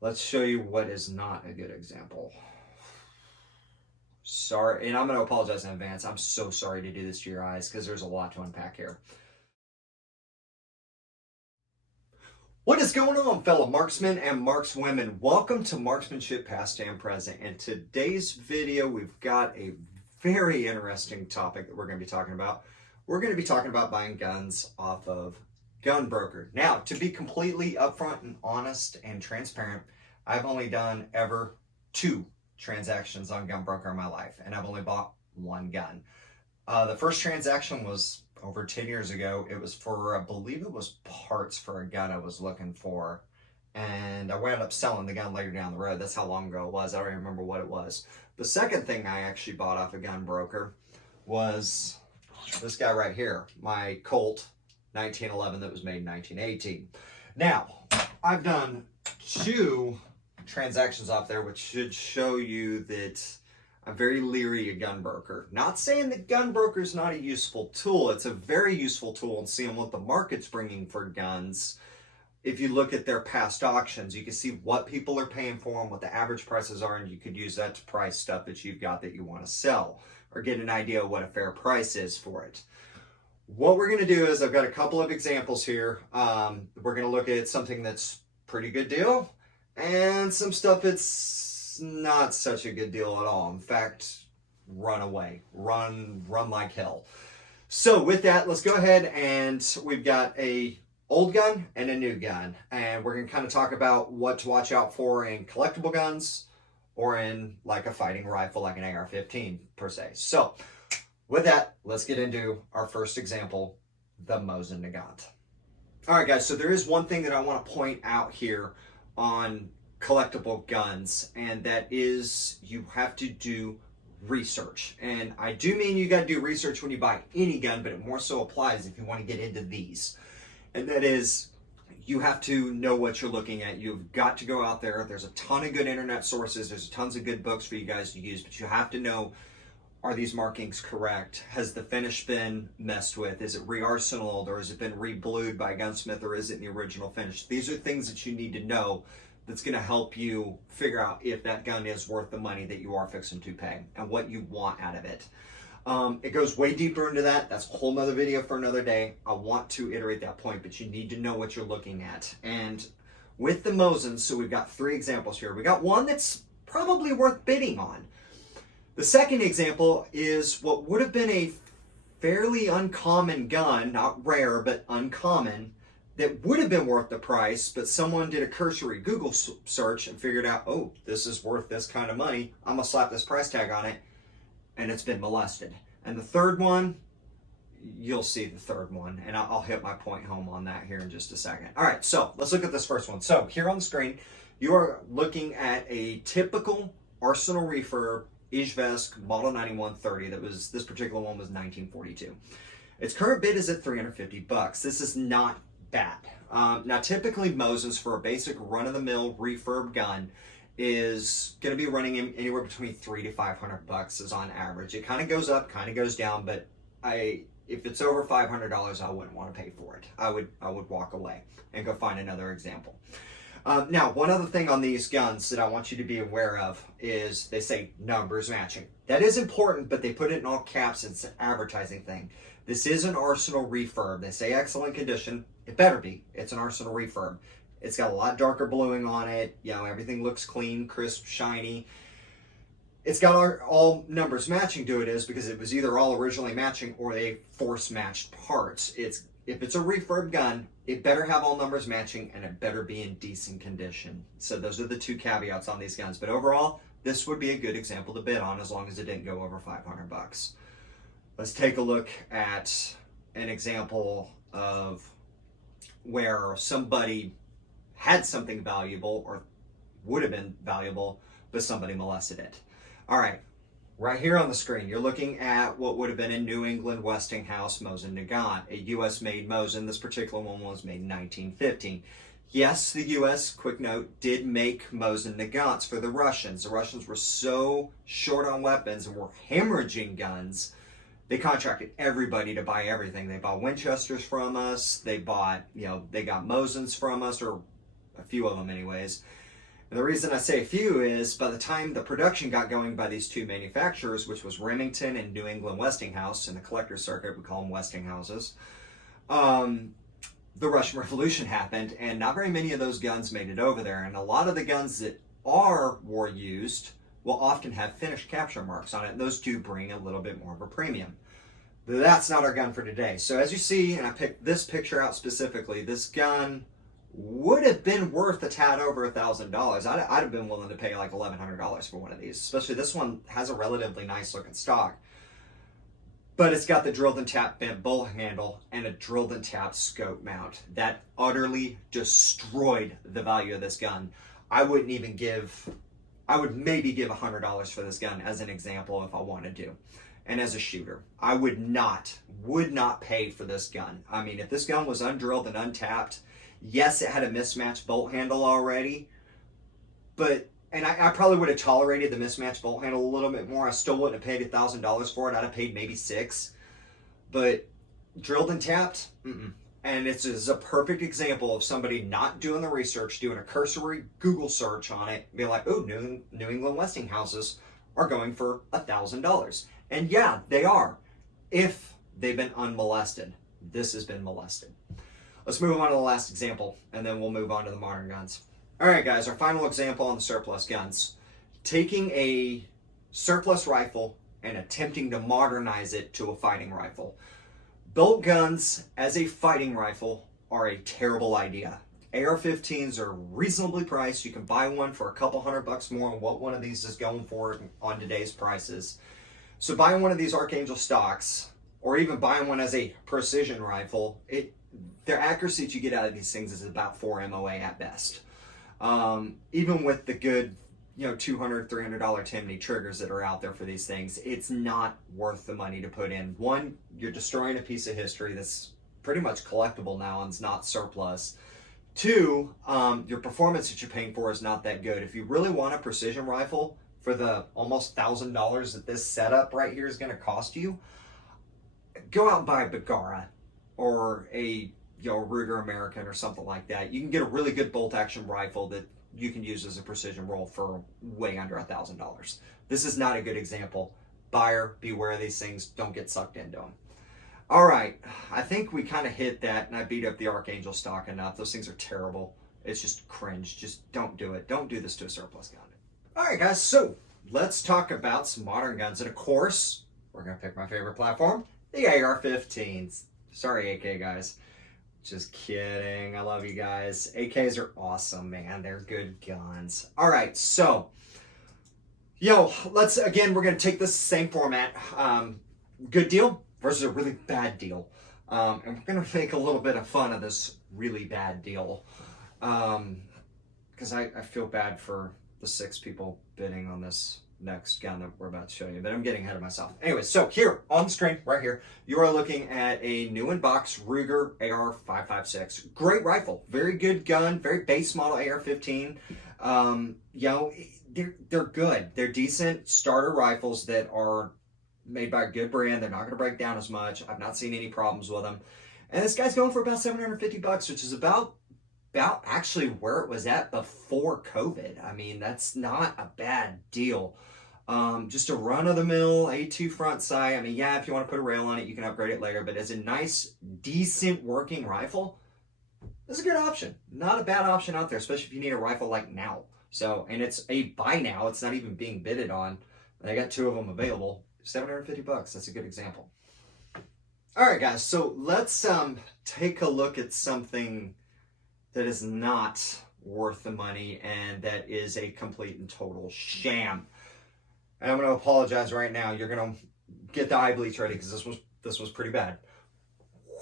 Let's show you what is not a good example. Sorry, and I'm going to apologize in advance. I'm so sorry to do this to your eyes because there's a lot to unpack here. What is going on, fellow marksmen and markswomen? Welcome to Marksmanship Past and Present. In today's video, we've got a very interesting topic that we're going to be talking about. We're going to be talking about buying guns off of GunBroker. Now, to be completely upfront and honest and transparent, I've only done ever 2 transactions on GunBroker in my life, and I've only bought 1 gun. The first transaction was over 10 years ago. It was for, I believe it was parts for a gun I was looking for. And I wound up selling the gun later down the road. That's how long ago it was. I don't even remember what it was. The second thing I actually bought off a GunBroker was this guy right here, my Colt 1911 that was made in 1918. Now, I've done 2 transactions off there, which should show you that I'm very leery of GunBroker. Not saying that GunBroker is not a useful tool. It's a very useful tool in seeing what the market's bringing for guns. If you look at their past auctions, you can see what people are paying for them, what the average prices are, and you could use that to price stuff that you've got that you want to sell or get an idea of what a fair price is for it. What we're going to do is I've got a couple of examples here. We're going to look at something that's pretty good deal and some stuff that's not such a good deal at all. In fact, run away, run like hell. So with that, let's go ahead, and we've got a old gun and a new gun, and we're going to kind of talk about what to watch out for in collectible guns or in like a fighting rifle like an AR-15 per se. So with that, let's get into our first example, the Mosin Nagant. All right, guys, so there is one thing that I want to point out here on collectible guns, and that is you have to do research. And I do mean you got to do research when you buy any gun, but it more so applies if you want to get into these. And that is, you have to know what you're looking at. You've got to go out there. There's a ton of good internet sources. There's tons of good books for you guys to use, but you have to know, are these markings correct? Has the finish been messed with? Is it re-arsenaled, or has it been re-blued by a gunsmith, or is it in the original finish? These are things that you need to know that's going to help you figure out if that gun is worth the money that you are fixing to pay and what you want out of it. It goes way deeper into that. That's a whole nother video for another day. I want to iterate that point, but you need to know what you're looking at. And with the Mosins, so we've got 3 examples here. We got one that's probably worth bidding on. The second example is what would have been a fairly uncommon gun, not rare, but uncommon, that would have been worth the price, but someone did a cursory Google search and figured out, oh, this is worth this kind of money. I'm gonna slap this price tag on it, and it's been molested. And the third one, you'll see the third one, and I'll hit my point home on that here in just a second. All right, so let's look at this first one. So here on the screen, you are looking at a typical Arsenal refurb Izhevsk Model 9130. This particular one was 1942. Its current bid is at $350. This is not bad. Now, typically Mosins for a basic run-of-the-mill refurb gun is going to be running anywhere between $300 to $500 is on average. It kind of goes up, kind of goes down, but if it's over $500, I wouldn't want to pay for it. I would walk away and go find another example. Now, one other thing on these guns that I want you to be aware of is they say numbers matching. That is important, but they put it in all caps. It's an advertising thing. This is an Arsenal refurb. They say excellent condition. It better be. It's an Arsenal refurb. It's got a lot darker bluing on it. You know, everything looks clean, crisp, shiny. It's got all numbers matching to it is because it was either all originally matching or they force matched parts. If it's a refurb gun, it better have all numbers matching and it better be in decent condition. So those are the 2 caveats on these guns. But overall, this would be a good example to bid on as long as it didn't go over $500. Let's take a look at an example of where somebody had something valuable or would have been valuable, but somebody molested it. All right, right here on the screen, you're looking at what would have been a New England Westinghouse Mosin Nagant, a U.S.-made Mosin. This particular one was made in 1915. Yes, the U.S., quick note, did make Mosin Nagants for the Russians. The Russians were so short on weapons and were hemorrhaging guns, they contracted everybody to buy everything. They bought Winchesters from us. They bought, they got Mosins from us, or a few of them anyways. And the reason I say a few is by the time the production got going by these two manufacturers, which was Remington and New England Westinghouse, in the collector's circuit, we call them Westinghouses, the Russian Revolution happened, and not very many of those guns made it over there. And a lot of the guns that are war used will often have finished capture marks on it, and those do bring a little bit more of a premium. But that's not our gun for today. So as you see, and I picked this picture out specifically, this gun would have been worth a tad over $1,000. I'd have been willing to pay like $1,100 for one of these, especially this one has a relatively nice looking stock. But it's got the drilled and tapped bent bolt handle and a drilled and tapped scope mount. That utterly destroyed the value of this gun. I would maybe give $100 for this gun as an example if I wanted to. And as a shooter, I would not pay for this gun. I mean, if this gun was undrilled and untapped, yes, it had a mismatched bolt handle already, and I probably would have tolerated the mismatched bolt handle a little bit more. I still wouldn't have paid $1,000 for it. I'd have paid maybe $6,000. But drilled and tapped, And this is a perfect example of somebody not doing the research, doing a cursory Google search on it, being like, oh, New England Westinghouses are going for $1,000. And yeah, they are, if they've been unmolested. This has been molested. Let's move on to the last example, and then we'll move on to the modern guns. All right, guys, our final example on the surplus guns. Taking a surplus rifle and attempting to modernize it to a fighting rifle. Bolt guns as a fighting rifle are a terrible idea. AR-15s are reasonably priced. You can buy one for a couple $100 more than what one of these is going for on today's prices. So buying one of these Archangel stocks, or even buying one as a precision rifle, their accuracy that you get out of these things is about 4 MOA at best. Even with the good, $200, $300 Timney triggers that are out there for these things, it's not worth the money to put in. One, you're destroying a piece of history that's pretty much collectible now and is not surplus. Two, your performance that you're paying for is not that good. If you really want a precision rifle for the almost $1,000 that this setup right here is going to cost you, go out and buy a Bergara or a Ruger American or something like that. You can get a really good bolt action rifle that you can use as a precision roll for way under $1,000. This is not a good example. Buyer, beware of these things. Don't get sucked into them. All right, I think we kind of hit that, and I beat up the Archangel stock enough. Those things are terrible. It's just cringe. Just don't do it. Don't do this to a surplus gun. All right, guys, so let's talk about some modern guns. And of course, we're going to pick my favorite platform, the AR-15s. Sorry, AK guys. Just kidding. I love you guys. AKs are awesome, man. They're good guns. All right, so, we're going to take this same format. Good deal versus a really bad deal. And we're going to make a little bit of fun of this really bad deal. Because I feel bad for the 6 people bidding on this next gun that we're about to show you, but I'm getting ahead of myself. Anyway, so here on the screen, right here, you are looking at a new in box Ruger AR-556. Great rifle, very good gun, very base model AR-15. They're good. They're decent starter rifles that are made by a good brand. They're not going to break down as much. I've not seen any problems with them. And this guy's going for about $750, which is about actually where it was at before COVID. I mean, that's not a bad deal. Just a run-of-the-mill A2 front sight. I mean, yeah, if you want to put a rail on it, you can upgrade it later, but as a nice, decent working rifle, this is a good option. Not a bad option out there, especially if you need a rifle like now. So, and it's a buy now. It's not even being bidded on. They got 2 of them available. $750. That's a good example. All right, guys. So let's take a look at something that is not worth the money and that is a complete and total sham. And I'm going to apologize right now. You're going to get the eye bleach ready because this was pretty bad.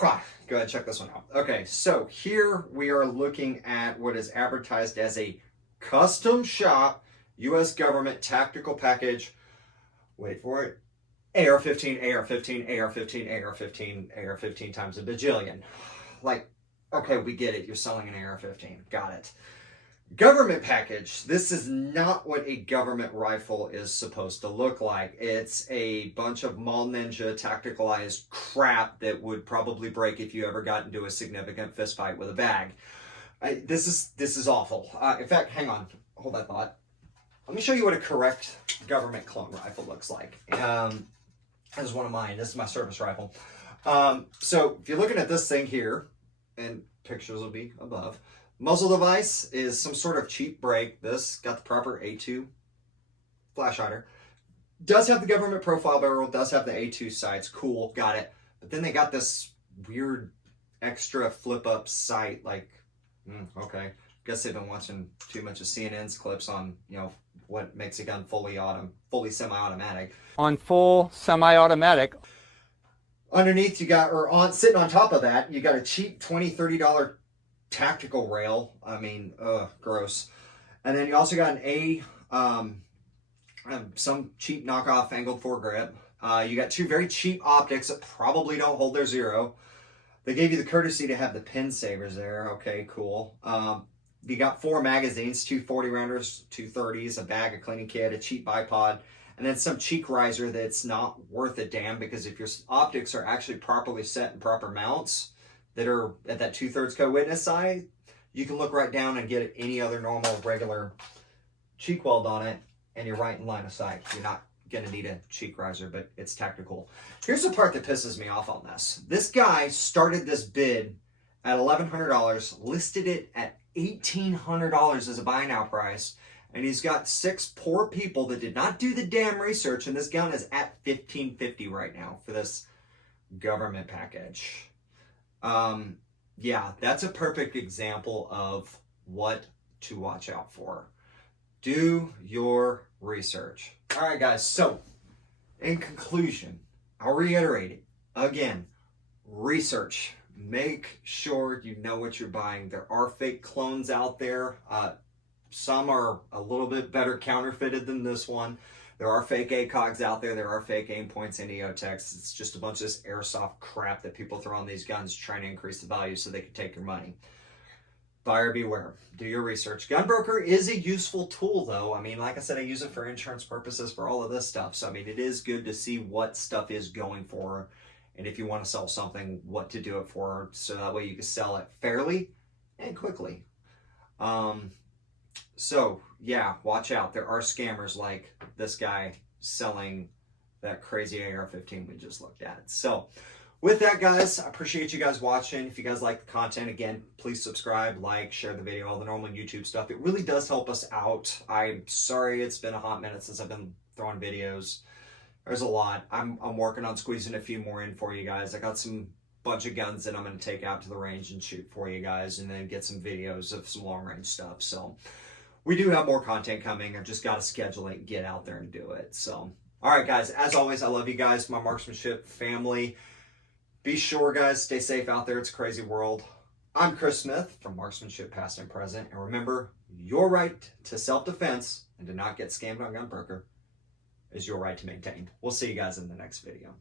Go ahead, check this one out. Okay, so here we are looking at what is advertised as a custom shop U.S. government tactical package. Wait for it. AR-15, AR-15, AR-15, AR-15, AR-15 times a bajillion. Okay, we get it. You're selling an AR-15. Got it. Government package. This is not what a government rifle is supposed to look like. It's a bunch of Mall Ninja tacticalized crap that would probably break if you ever got into a significant fist fight with a bag. This is awful. In fact, hang on. hold that thought. Let me show you what a correct government clone rifle looks like. This is one of mine. This is my service rifle. So if you're looking at this thing here, and pictures will be above, muzzle device is some sort of cheap break. This got the proper A2 flash hider. Does have the government profile barrel, does have the A2 sights. Cool, got it. But then they got this weird extra flip up sight, like, okay. Guess they've been watching too much of CNN's clips on, you know, what makes a gun fully semi-automatic. On full semi-automatic. Underneath you got, or sitting on top of that, you got a cheap $20, $30 tactical rail. I mean, gross. And then you also got some cheap knockoff angled foregrip. You got two very cheap optics that probably don't hold their zero. They gave you the courtesy to have the pin savers there. Okay, cool. You got 4 magazines, 2 40-rounders, 2 30s, a bag, a cleaning kit, a cheap bipod, and then some cheek riser that's not worth a damn, because if your optics are actually properly set in proper mounts that are at that 2/3 co-witness size, you can look right down and get any other normal, regular cheek weld on it, and you're right in line of sight. You're not going to need a cheek riser, but it's tactical. Here's the part that pisses me off on this. This guy started this bid at $1,100, listed it at $1,800 as a buy now price, and he's got 6 poor people that did not do the damn research, and this gun is at $1,550 right now for this government package. Yeah, that's a perfect example of what to watch out for. Do your research. All right, guys, so in conclusion, I'll reiterate it again. Research. Make sure you know what you're buying. There are fake clones out there. Some are a little bit better counterfeited than this one. There are fake ACOGs out there. There are fake aim points and EOTechs. It's just a bunch of this airsoft crap that people throw on these guns trying to increase the value so they can take your money. Buyer beware. Do your research. GunBroker is a useful tool, though. I mean, like I said, I use it for insurance purposes, for all of this stuff. So, I mean, it is good to see what stuff is going for, and if you want to sell something, what to do it for, so that way you can sell it fairly and quickly. So, yeah, watch out. There are scammers like this guy selling that crazy AR-15 we just looked at. So, with that, guys, I appreciate you guys watching. If you guys like the content, again, please subscribe, like, share the video, all the normal YouTube stuff. It really does help us out. I'm sorry it's been a hot minute since I've been throwing videos. There's a lot. I'm working on squeezing a few more in for you guys. I got some bunch of guns that I'm going to take out to the range and shoot for you guys, and then get some videos of some long range stuff. So we do have more content coming. I've just got to schedule it and get out there and do it. So, all right, guys, as always, I love you guys, my marksmanship family. Be sure, guys, stay safe out there. It's a crazy world. I'm Chris Smith from Marksmanship Past and Present. And remember, your right to self-defense and to not get scammed on GunBroker is your right to maintain. We'll see you guys in the next video.